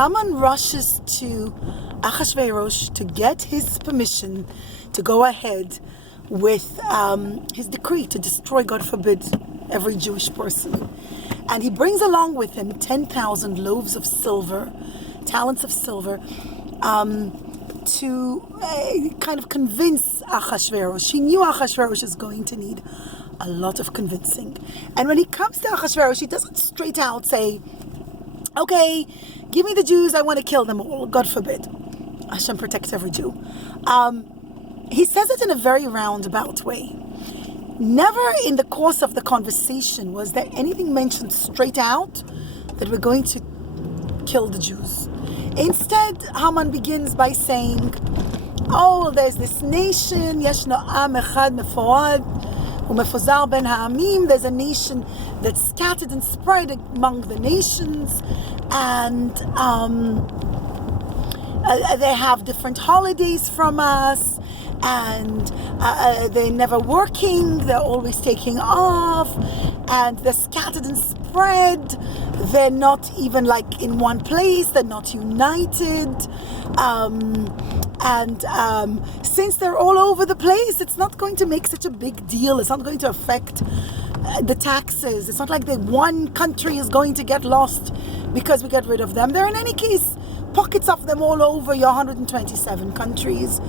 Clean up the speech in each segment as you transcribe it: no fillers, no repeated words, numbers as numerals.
Haman rushes to Achashverosh to get his permission to go ahead with his decree to destroy, God forbid, every Jewish person. And he brings along with him 10,000 loaves of silver, talents of silver, to kind of convince Achashverosh. He knew Achashverosh is going to need a lot of convincing. And when he comes to Achashverosh, he doesn't straight out say, okay, give me the Jews, I want to kill them all, God forbid. Hashem protects every Jew. He says it in a very roundabout way. Never in the course of the conversation was there anything mentioned straight out that we're going to kill the Jews. Instead, Haman begins by saying, oh, there's this nation, yeshno am echad meforad umefozar ben ha'amim. There's a nation that's scattered and spread among the nations, and they have different holidays from us, and they're never working, they're always taking off, and they're scattered and spread. They're not even like in one place, they're not united. Since they're all over the place, it's not going to make such a big deal. It's not going to affect the taxes. It's not like the one country is going to get lost because we get rid of them. There are in any case pockets of them all over your 127 countries.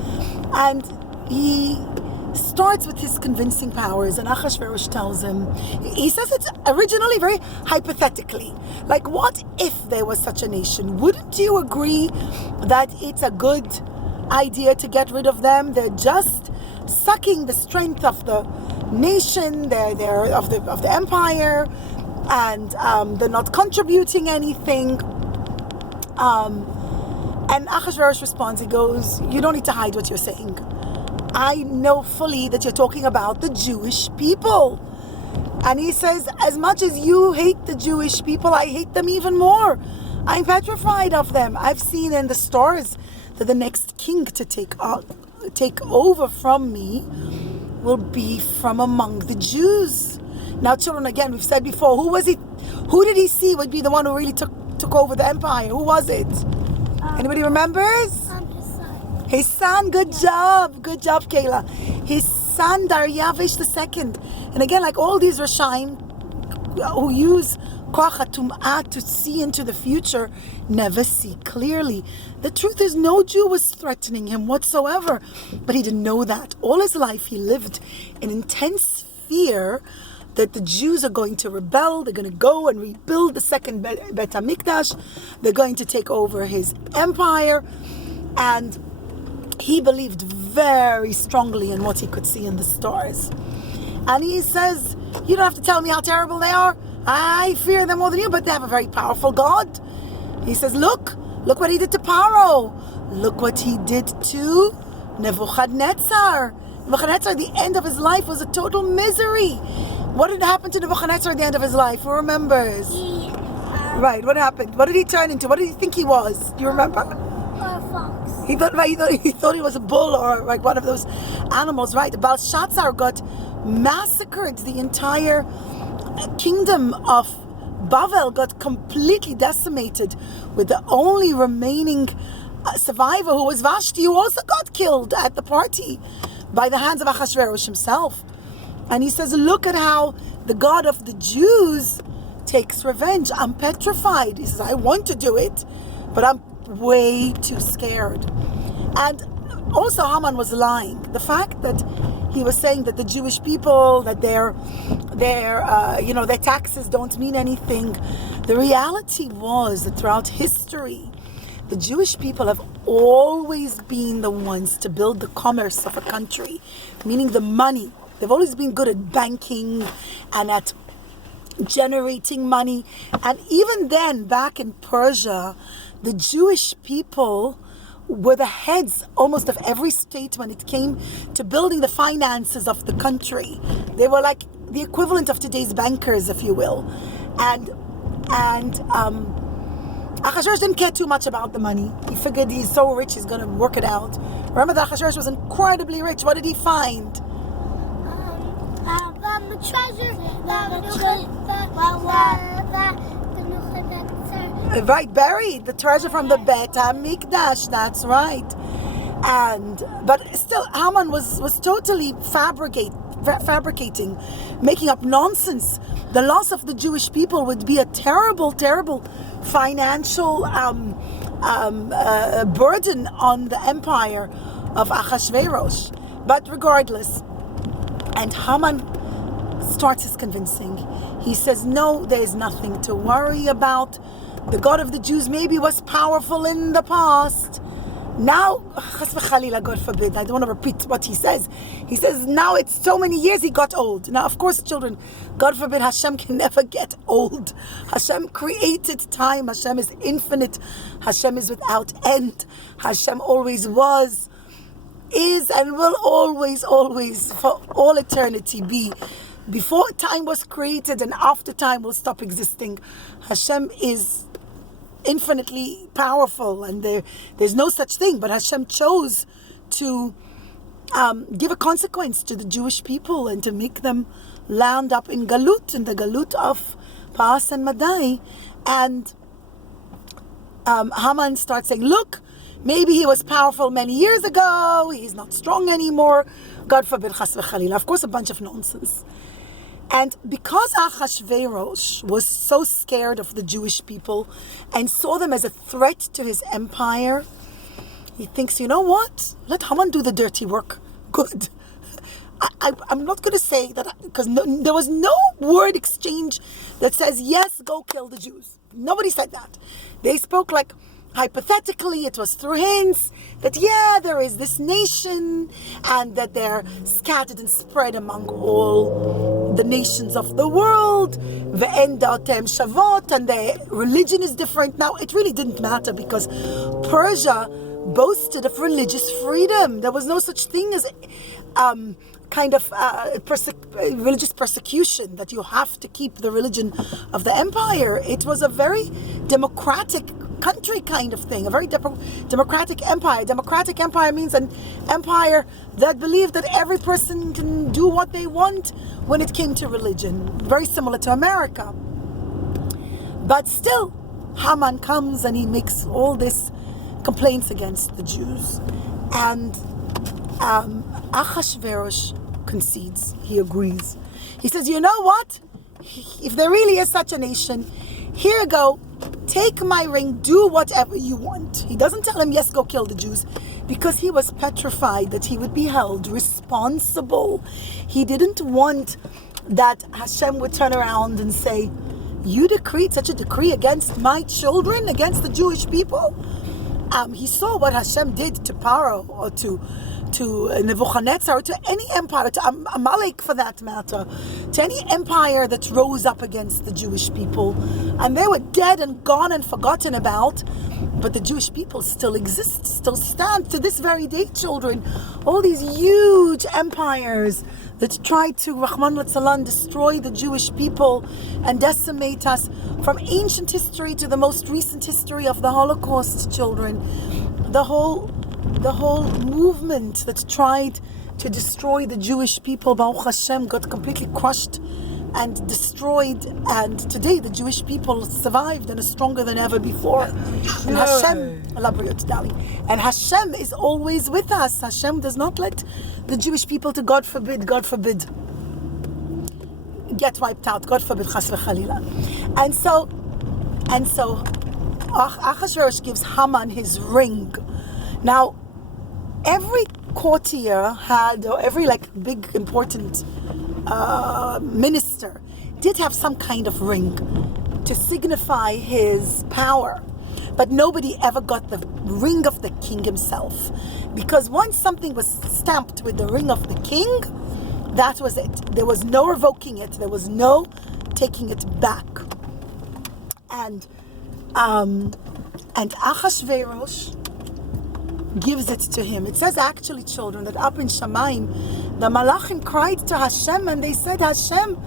And he starts with his convincing powers, and Achashverosh tells him, he says it originally very hypothetically, like, what if there was such a nation? Wouldn't you agree that it's a good idea to get rid of them? They're just sucking the strength of the nation, they're of the empire, and they're not contributing anything. And Achashverosh responds, he goes, you don't need to hide what you're saying. I know fully that you're talking about the Jewish people. And he says, as much as you hate the Jewish people, I hate them even more. I'm petrified of them. I've seen in the stars that the next king to take over from me will be from among the Jews. Now, children, again, we've said before, who was he? Who did he see would be the one who really took over the empire? Who was it? Anybody remembers? His son. Good job, Kayla. His son, Daryavish II. And again, like all these Rashaim who use Koach HaTum'ah to see into the future, never see clearly. The truth is, no Jew was threatening him whatsoever. But he didn't know that. All his life he lived in intense fear that the Jews are going to rebel, they're going to go and rebuild the second Bet HaMikdash, they're going to take over his empire, and he believed very strongly in what he could see in the stars. And he says, you don't have to tell me how terrible they are, I fear them more than you, but they have a very powerful God. He says, look what he did to Paro, look what he did to Nebuchadnezzar. Nebuchadnezzar, the end of his life was a total misery. What did happen to Nebuchadnezzar at the end of his life? Who remembers? Right, what happened? What did he turn into? What did he think he was? Do you remember? A fox. He thought he was a bull or like one of those animals, right? Belshazzar got massacred. The entire kingdom of Bavel got completely decimated, with the only remaining survivor, who was Vashti, who also got killed at the party by the hands of Achashverosh himself. And he says, look at how the God of the Jews takes revenge. I'm petrified. He says, I want to do it, but I'm way too scared. And also Haman was lying. The fact that he was saying that the Jewish people, that their taxes don't mean anything. The reality was that throughout history, the Jewish people have always been the ones to build the commerce of a country, meaning the money. They've always been good at banking and at generating money. And even then, back in Persia, the Jewish people were the heads almost of every state when it came to building the finances of the country. They were like the equivalent of today's bankers, if you will. And Achashverosh didn't care too much about the money. He figured he's so rich, he's going to work it out. Remember that Achashverosh was incredibly rich. What did he find? The treasure. Right, buried the treasure from the Bedtime Mikdash. That's right. But still, Haman was totally fabricating, making up nonsense. The loss of the Jewish people would be a terrible, terrible financial burden on the empire of Achashverosh. But regardless, and Haman starts his convincing. He says, no, there is nothing to worry about. The God of the Jews maybe was powerful in the past. Now, God forbid, I don't want to repeat what he says. He says, now it's so many years he got old. Now, of course, children, God forbid, Hashem can never get old. Hashem created time. Hashem is infinite. Hashem is without end. Hashem always was, is, and will always, always, for all eternity be. Before time was created and after time will stop existing, Hashem is infinitely powerful, and there's no such thing. But Hashem chose to give a consequence to the Jewish people and to make them land up in Galut, in the Galut of Paas and Madai. And Haman starts saying, look, maybe he was powerful many years ago, he's not strong anymore. God forbid, chas v'chalila. Of course, a bunch of nonsense. And because Achashverosh was so scared of the Jewish people and saw them as a threat to his empire, he thinks, you know what? Let Haman do the dirty work. Good. I'm not going to say that, because there was no word exchange that says, yes, go kill the Jews. Nobody said that. They spoke like, hypothetically, it was through hints that, yeah, there is this nation and that they're scattered and spread among all the nations of the world. Ve'endatem shavot, and their religion is different. Now, it really didn't matter because Persia boasted of religious freedom. There was no such thing as religious persecution, that you have to keep the religion of the empire. It was a very democratic country kind of thing, a very democratic empire. Democratic empire means an empire that believed that every person can do what they want when it came to religion. Very similar to America. But still, Haman comes and he makes all this complaints against the Jews. And Achashverosh concedes. He agrees. He says, you know what? If there really is such a nation, here you go. Take my ring, do whatever you want. He doesn't tell him, yes, go kill the Jews, because he was petrified that he would be held responsible. He didn't want that Hashem would turn around and say, you decreed such a decree against my children, against the Jewish people. He saw what Hashem did to Paro, or to Nebuchadnezzar, or to any empire, to Amalek for that matter, to any empire that rose up against the Jewish people. And they were dead and gone and forgotten about, but the Jewish people still exist, still stand to this very day, children. All these huge empires that tried to, Rahman al-Salam, destroy the Jewish people and decimate us, from ancient history to the most recent history of the Holocaust, children. The whole movement that tried to destroy the Jewish people, Baruch Hashem, got completely crushed and destroyed, and today the Jewish people survived and are stronger than ever before. And Hashem is always with us. Hashem does not let the Jewish people to, God forbid, get wiped out. God forbid, chas v'chalila. And so Achashverosh gives Haman his ring. Now, every courtier had, or every big important minister did have some kind of ring to signify his power. But nobody ever got the ring of the king himself. Because once something was stamped with the ring of the king, that was it. There was no revoking it. There was no taking it back. And Achashverosh gives it to him. It says actually, children, that up in Shamayim, the Malachim cried to Hashem and they said, Hashem,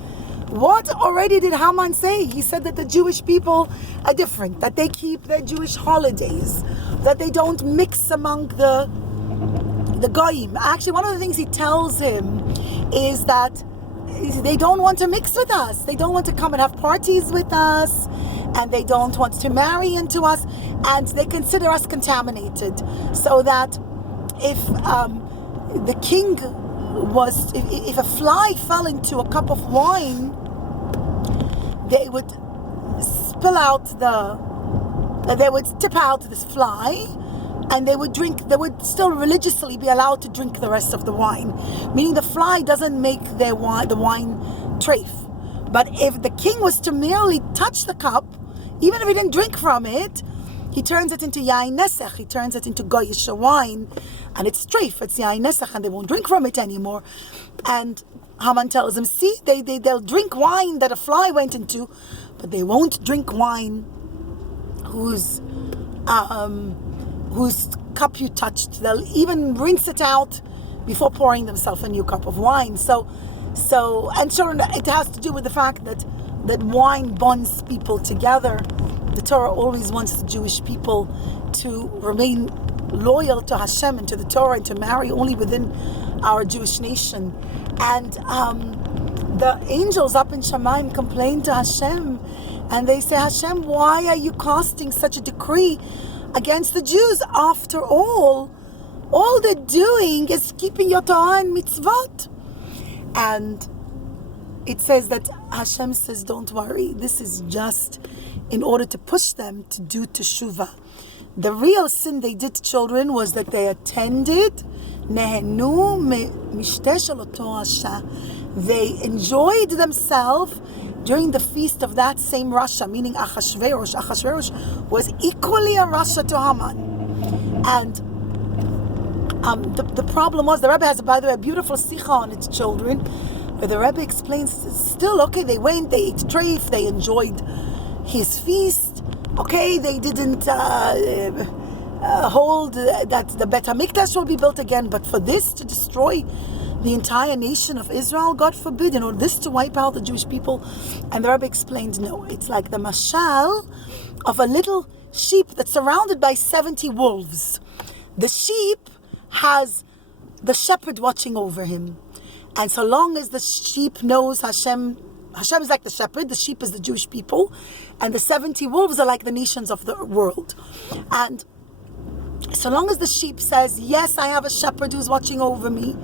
what already did Haman say? He said that the Jewish people are different, that they keep their Jewish holidays, that they don't mix among the Goyim. Actually, one of the things he tells him is that they don't want to mix with us. They don't want to come and have parties with us. and they don't want to marry into us, and they consider us contaminated. So that if the king was, if a fly fell into a cup of wine, they would spill out they would tip out this fly, and they would still religiously be allowed to drink the rest of the wine, meaning the fly doesn't make the wine treif. But if the king was to merely touch the cup, even if he didn't drink from it, he turns it into yain nesach, he turns it into goyish wine, and it's treif, it's yain nesach, and they won't drink from it anymore. And Haman tells them, see, they'll drink wine that a fly went into, but they won't drink wine whose cup you touched. They'll even rinse it out before pouring themselves a new cup of wine. So, and children, it has to do with the fact that wine bonds people together. The Torah always wants the Jewish people to remain loyal to Hashem and to the Torah, and to marry only within our Jewish nation. And the angels up in Shamayim complain to Hashem, and they say, Hashem, why are you casting such a decree against the Jews? After all they're doing is keeping your Torah and mitzvot. And it says that Hashem says, don't worry, this is just in order to push them to do teshuvah. The real sin they did, children, was that they attended nehenu mishteh shel oto rasha. They enjoyed themselves during the feast of that same Rasha, meaning Achashverosh. Achashverosh was equally a Rasha to Haman. And the problem was, the Rebbe has, by the way, a beautiful sicha on its children, where the Rebbe explains, still, okay, they went, they ate treif, they enjoyed his feast, okay, they didn't hold that the Bet HaMikdash will be built again, but for this to destroy the entire nation of Israel, God forbid, or this to wipe out the Jewish people. And the Rebbe explained, no, it's like the mashal of a little sheep that's surrounded by 70 wolves. The sheep has the shepherd watching over him. And so long as the sheep knows Hashem is like the shepherd, the sheep is the Jewish people, and the 70 wolves are like the nations of the world. And so long as the sheep says, yes, I have a shepherd who's watching over me,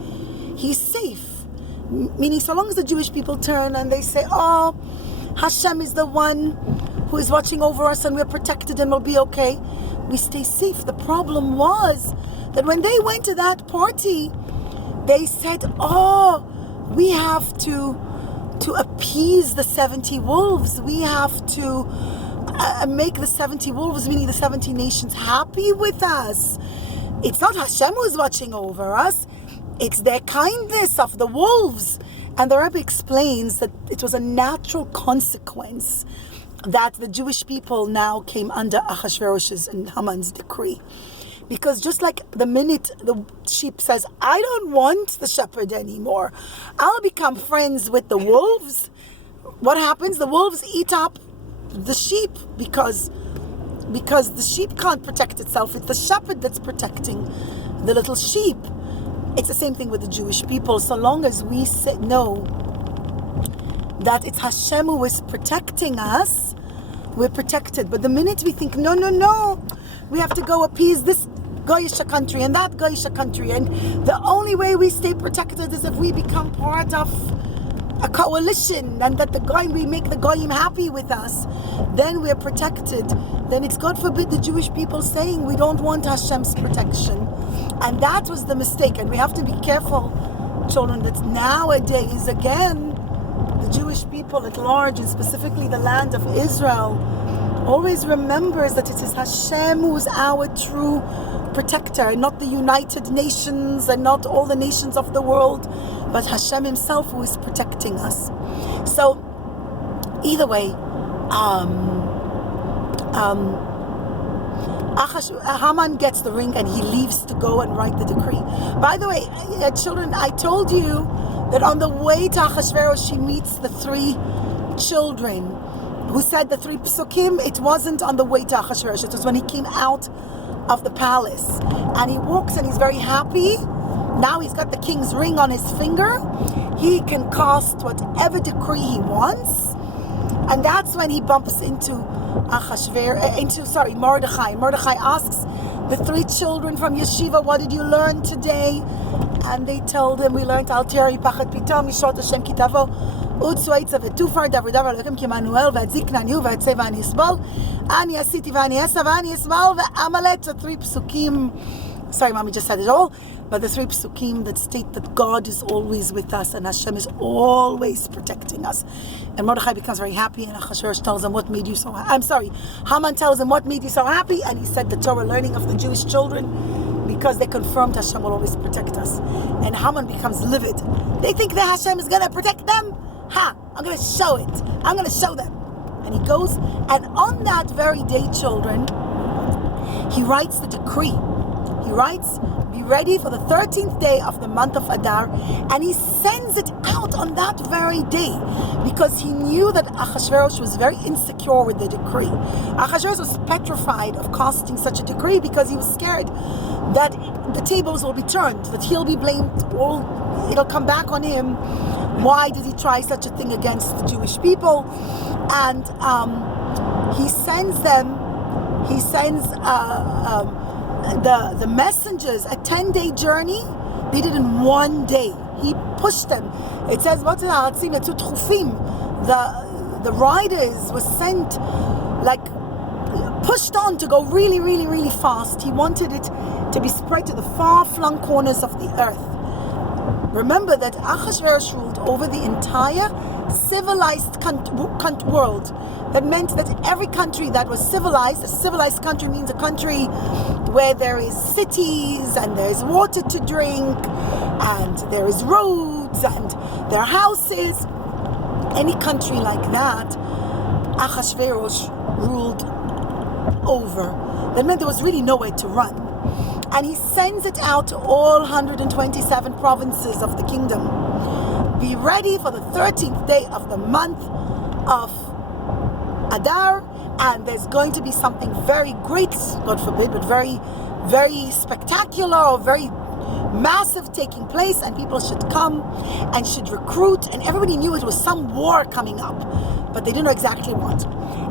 he's safe. Meaning, so long as the Jewish people turn and they say, oh, Hashem is the one who is watching over us and we're protected and we'll be okay, we stay safe. The problem was that when they went to that party, they said, oh, we have to appease the 70 wolves. We have to make the 70 wolves, meaning the 70 nations, happy with us. It's not Hashem who's watching over us. It's their kindness of the wolves. And the Rebbe explains that it was a natural consequence that the Jewish people now came under Achashverosh's and Haman's decree. Because just like the minute the sheep says, I don't want the shepherd anymore, I'll become friends with the wolves, what happens? The wolves eat up the sheep because the sheep can't protect itself. It's the shepherd that's protecting the little sheep. It's the same thing with the Jewish people. So long as we know that it's Hashem who is protecting us, we're protected. But the minute we think, no, we have to go appease this Goyish country and that Goyish country, and the only way we stay protected is if we become part of a coalition, and that we make the Goyim happy with us, then we're protected. Then it's, God forbid, the Jewish people saying we don't want Hashem's protection. And that was the mistake. And we have to be careful, children, that nowadays, again, the Jewish people at large, and specifically the land of Israel, always remembers that it is Hashem who is our true protector, not the United Nations and not all the nations of the world, but Hashem himself who is protecting us. So either way, Haman gets the ring and he leaves to go and write the decree. By the way, children, I told you that on the way to Achashverosh, she meets the 3 children who said the 3 psukim. It wasn't on the way to Achashverosh, it was when he came out of the palace. And he walks and he's very happy. Now he's got the king's ring on his finger. He can cast whatever decree he wants. And that's when he bumps into Mordechai. Mordechai asks the 3 children from yeshiva, what did you learn today? And they told him, we learned Alteri Pachat Pitom, Yishot Hashem Kitavo, Utsuaitza Vetufar, Davar Elokim Kimanuel, Vatzik Nanu, Vatseva Ani Yisbal, Ani Asiti Vani Esav, Ani Yisbal, Amalet, the 3 psukim. Sorry, Mommy just said it all, but the 3 psukim that state that God is always with us and Hashem is always protecting us. And Mordechai becomes very happy, and Achashverosh tells him, what made you so happy? Haman tells him, what made you so happy? And he said, the Torah learning of the Jewish children, because they confirmed Hashem will always protect us. And Haman becomes livid. They think that Hashem is going to protect them? I'm going to show it. I'm going to show them. And he goes, and on that very day, children, he writes the decree. He writes, be ready for the 13th day of the month of Adar, and he sends it out on that very day because he knew that Achashverosh was very insecure with the decree. Achashverosh was petrified of casting such a decree because he was scared that the tables will be turned, that he'll be blamed, it'll come back on him. Why did he try such a thing against the Jewish people? And he sends the messengers a 10-day journey. They did in 1 day. He pushed them. It says, the riders were sent, like, pushed on to go really, really, really fast. He wanted it to be spread to the far-flung corners of the earth. Remember that Achashverosh ruled over the entire civilized world. That meant that every country that was civilized, a civilized country means a country where there is cities and there is water to drink and there is roads and there are houses. Any country like that, Achashverosh ruled over. That meant there was really nowhere to run. And he sends it out to all 127 provinces of the kingdom. Be ready for the 13th day of the month of Adar, and there's going to be something very great, God forbid, but very, very spectacular or very massive taking place, and people should come and should recruit, and everybody knew it was some war coming up, but they didn't know exactly what.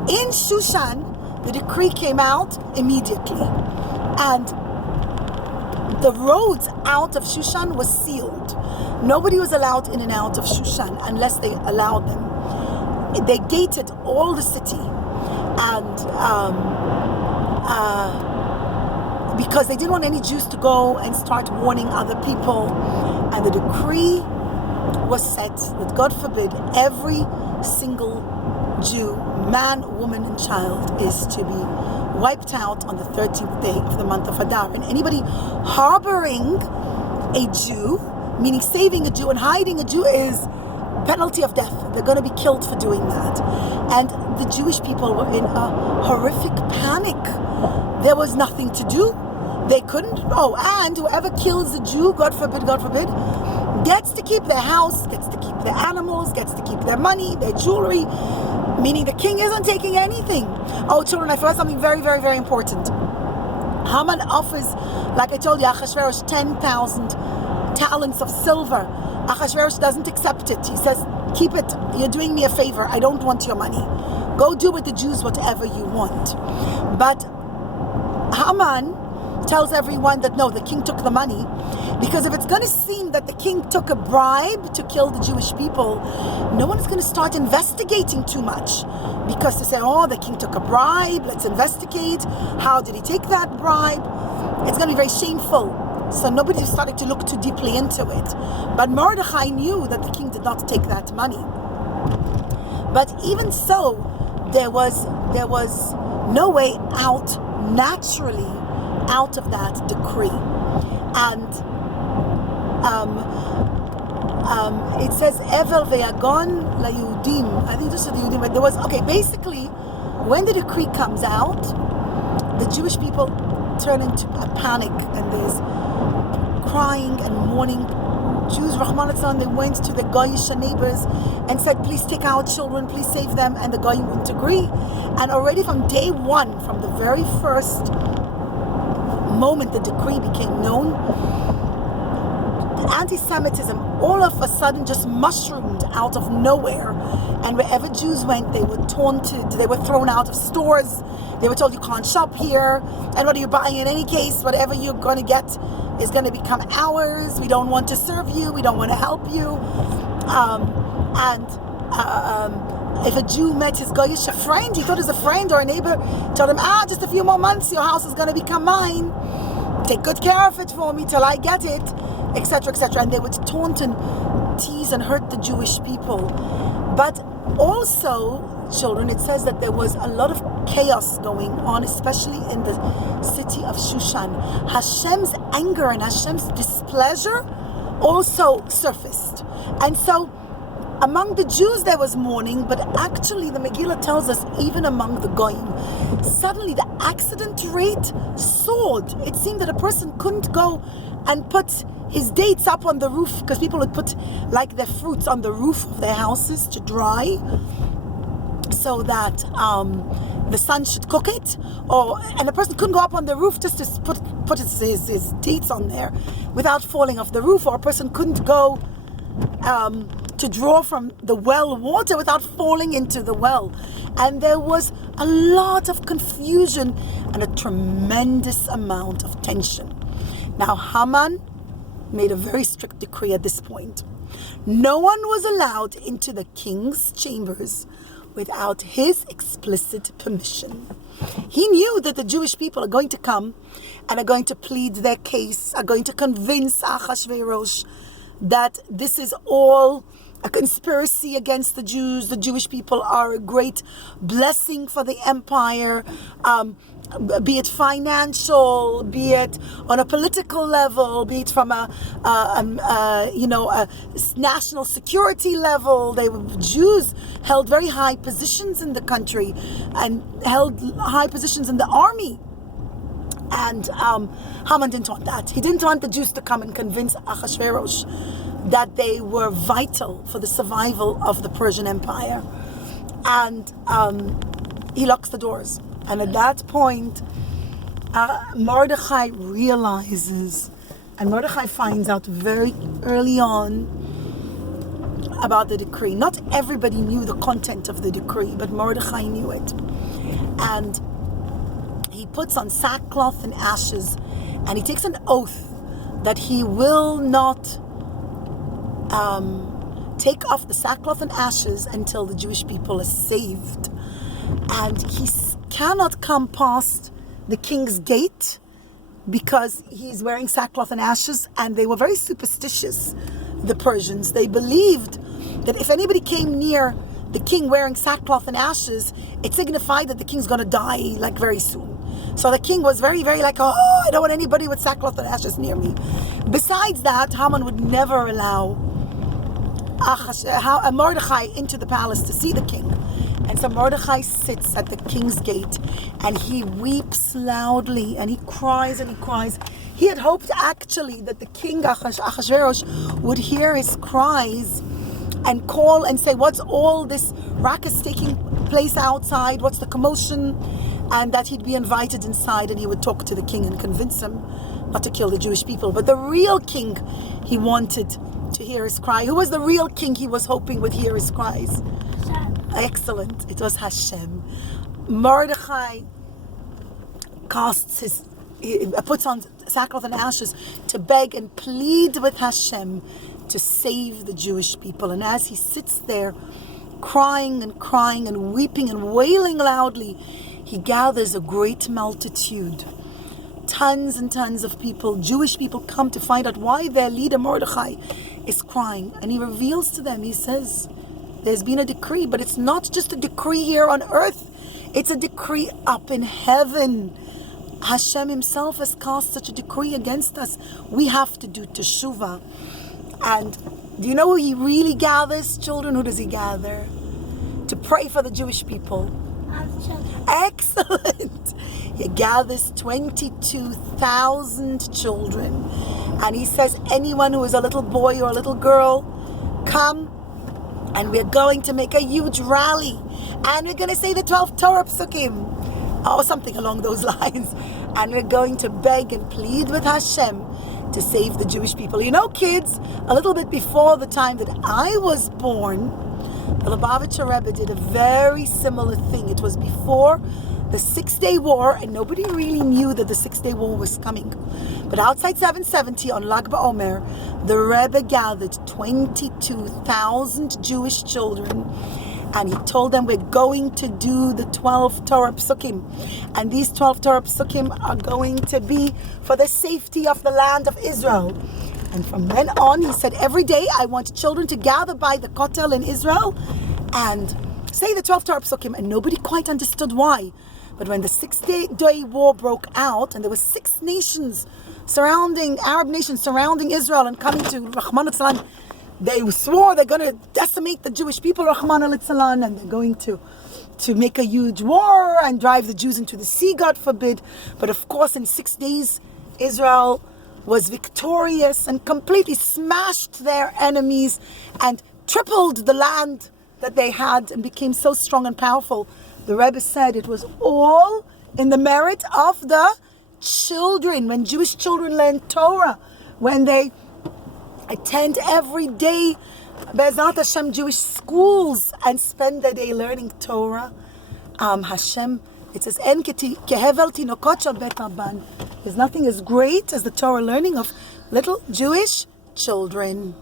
In Shushan, the decree came out immediately, and the roads out of Shushan was sealed. Nobody was allowed in and out of Shushan unless they allowed them. They gated all the city, and because they didn't want any Jews to go and start warning other people. And the decree was set that, God forbid, every single Jew, man, woman, and child, is to be wiped out on the 13th day of the month of Adar. And anybody harboring a Jew, meaning saving a Jew and hiding a Jew, is penalty of death. They're going to be killed for doing that. And the Jewish people were in a horrific panic. There was nothing to do. They couldn't. And whoever kills a Jew, God forbid, gets to keep their house, gets to keep their animals, gets to keep their money, their jewelry, meaning the king isn't taking anything. Children, I forgot something very, very, very important. Haman offers, like I told you, Achashverosh 10,000 talents of silver. Achashverosh doesn't accept it. He says, keep it. You're doing me a favor. I don't want your money. Go do with the Jews whatever you want. But Haman tells everyone that no, the king took the money, because if it's going to seem that the king took a bribe to kill the Jewish people, no one is going to start investigating too much, because to say, the king took a bribe, let's investigate, how did he take that bribe, it's going to be very shameful. So nobody started to look too deeply into it. But Mordechai knew that the king did not take that money. But even so, there was no way out naturally out of that decree. And it says Evel ve'yagon laYehudim. I think this is the Yehudim, but there was basically, when the decree comes out, the Jewish people turn into a panic, and there's crying and mourning. Jews, Rahman al-Islam, they went to the Goyish neighbors and said, please take our children, please save them, and the Goyim wouldn't agree. And already from day one, from the very first moment the decree became known, anti-Semitism all of a sudden just mushroomed out of nowhere, and wherever Jews went, they were taunted, they were thrown out of stores, they were told you can't shop here, and what are you buying? In any case, whatever you're going to get is going to become ours. We don't want to serve you, we don't want to help you. If a Jew met his goyish friend, he thought it was a friend or a neighbor, told him, just a few more months, your house is going to become mine. Take good care of it for me till I get it, etc., etc. And they would taunt and tease and hurt the Jewish people. But also, children, it says that there was a lot of chaos going on, especially in the city of Shushan. Hashem's anger and Hashem's displeasure also surfaced. And so, among the Jews there was mourning, but actually the Megillah tells us even among the Goyim, suddenly the accident rate soared. It seemed that a person couldn't go and put his dates up on the roof, because people would put like their fruits on the roof of their houses to dry so that the sun should cook it, and a person couldn't go up on the roof just to put his dates on there without falling off the roof, or a person couldn't go to draw from the well water without falling into the well. And there was a lot of confusion and a tremendous amount of tension. Now Haman made a very strict decree at this point. No one was allowed into the king's chambers without his explicit permission. He knew that the Jewish people are going to come and are going to plead their case, are going to convince Achashverosh that this is all a conspiracy against the Jews. The Jewish people are a great blessing for the empire, be it financial, be it on a political level, be it from a national security level. Jews held very high positions in the country and held high positions in the army. And Haman didn't want that. He didn't want the Jews to come and convince Achashverosh that they were vital for the survival of the Persian Empire. And he locks the doors. And at that point, Mordechai realizes, and Mordechai finds out very early on about the decree. Not everybody knew the content of the decree, but Mordechai knew it. And he puts on sackcloth and ashes, and he takes an oath that he will not take off the sackcloth and ashes until the Jewish people are saved. And he cannot come past the king's gate because he's wearing sackcloth and ashes, and they were very superstitious, the Persians. They believed that if anybody came near the king wearing sackcloth and ashes, it signified that the king's going to die like very soon. So the king was very, very like, I don't want anybody with sackcloth and ashes near me. Besides that, Haman would never allow Mordechai into the palace to see the king. And so Mordechai sits at the king's gate and he weeps loudly and he cries and he cries. He had hoped actually that the king Achashverosh would hear his cries and call and say, what's all this ruckus taking place outside? What's the commotion? And that he'd be invited inside and he would talk to the king and convince him not to kill the Jewish people. But the real king, he wanted to hear his cry. Who was the real king he was hoping would hear his cries? Excellent. It was Hashem. Mordechai puts on sackcloth and ashes to beg and plead with Hashem to save the Jewish people. And as he sits there crying and weeping and wailing loudly, he gathers a great multitude. Tons and tons of people, Jewish people, come to find out why their leader Mordechai is crying. And he reveals to them, he says, there's been a decree, but it's not just a decree here on earth. It's a decree up in heaven. Hashem himself has cast such a decree against us. We have to do teshuvah. And do you know who he really gathers, children? Who does he gather? To pray for the Jewish people. Excellent. He gathers 22,000 children. And he says, anyone who is a little boy or a little girl, come. And we're going to make a huge rally. And we're going to say the 12 Torah Psukim. Or something along those lines. and we're going to beg and plead with Hashem to save the Jewish people. You know, kids, a little bit before the time that I was born, the Lubavitcher Rebbe did a very similar thing. It was before the 6-Day War, and nobody really knew that the 6-Day War was coming. But outside 770 on Lag BaOmer, the Rebbe gathered 22,000 Jewish children, and he told them, we're going to do the 12 Torah Psukim. And these 12 Torah Psukim are going to be for the safety of the land of Israel. And from then on, he said, every day I want children to gather by the Kotel in Israel and say the 12 Torah Psukim. And nobody quite understood why. But when the 6-Day War broke out, and there were 6 Arab nations surrounding Israel and coming to Rahman al-Salam, they swore they're going to decimate the Jewish people, Rahman al-Salam, and they're going to make a huge war and drive the Jews into the sea, God forbid. But of course, in 6 days, Israel was victorious and completely smashed their enemies and tripled the land that they had and became so strong and powerful. The Rebbe said it was all in the merit of the children. When Jewish children learn Torah, when they attend every day Be'ezrat Hashem Jewish schools and spend their day learning Torah, Hashem, it says, En kehevel tinokot shel bet rabban. There's nothing as great as the Torah learning of little Jewish children.